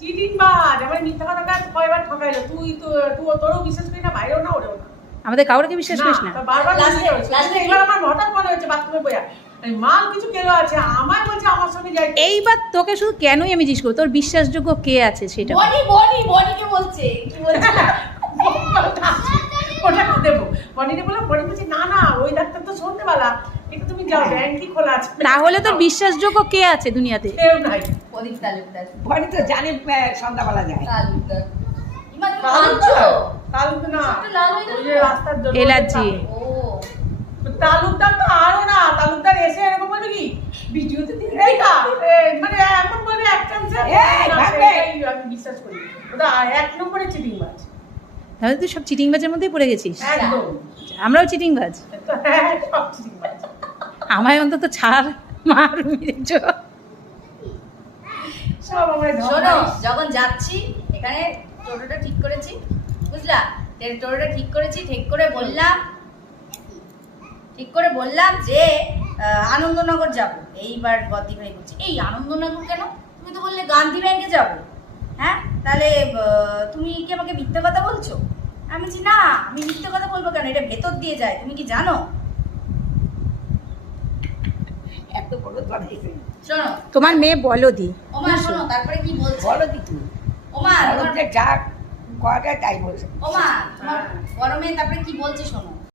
Cheating বাজ, আমার মিথ্যা কথা কাজ কয়বার ঠকাইলো, তুই তো তোরও বিশ্বাস করি না, বাইরেও না, ওরেও না। আমাদের কাউকে বিশ্বাস করিস না? বারবার এবার আমার হঠাৎ মনে হচ্ছে বাথরুমে বইয়া মাল কিছু কেলো আছে, আমায় বলছে আমার সঙ্গে যাই। এইবার তোকে শুধু কেনই আমি জিজ্ঞেস করবো, তোর বিশ্বাসযোগ্য কে আছে সেটা? বনিকে বলছে কি বলছে ওটাকে দেবো, বনিকে বললাম, বনি বলছে না ওই ডাক্তার তো সন্ধ্যেবেলা, একটু তুমি যাও, ব্যাংকই খোলা আছে। তাহলে তোর বিশ্বাসযোগ্য কে আছে দুনিয়াতে? কেউ নাই। প্রদীপ তালুকদার। বনি তো জানে সন্ধ্যাবেলা যায়। তালুকদার ইমা তুমি তালুকদার না, ছোট লাল হয়ে গেল ওই যে রাস্তার জন্য এলার্জি। ও তালুকদার তো আরো না, তালুকদার এসে এরকম বলবে কি ভিডিওতে এই না, মানে এমন বলে আমি বিশ্বাস করি ওটা এক নম্বরে চিটিং বাজ। তাহলে তুই সব চিটিংবাজের মধ্যেই পড়ে গেছিস। একদম আমরাও চিটিংবাজ। তো হ্যাঁ, সব চিটিং বাজ। আমায় অন্তত ছাড়, মার মেরেছ। সব আমায় শোনো, যখন যাচ্ছি এখানে টোটোটা ঠিক করেছি, বুঝলা, টোটোটা ঠিক করেছি, ঠিক করে বললাম যে আনন্দনগর যাব। এইবার বদ্দি ভাই বলছে এই আনন্দনগর কেন, তুমি তো বললে গান্ধী ব্যাংকে যাব। হ্যাঁ তাহলে তুমি কি আমাকে মিথ্যে কথা বলছো? আমি বলছি না, আমি মিথ্যে কথা বলবো কেন, এটা ভেতর দিয়ে যায়, তুমি কি জানো? এত বড় ধরেছে। শোনো তোমার মেয়ে বলদি। ওমা, শোনো তারপরে কি বলছে। বলো দি তুমি। ওমা বলো যে যা করা যায় তাই বলছে। ওমা তোমার বড় মেয়ে তারপরে কি বলছে শোনো।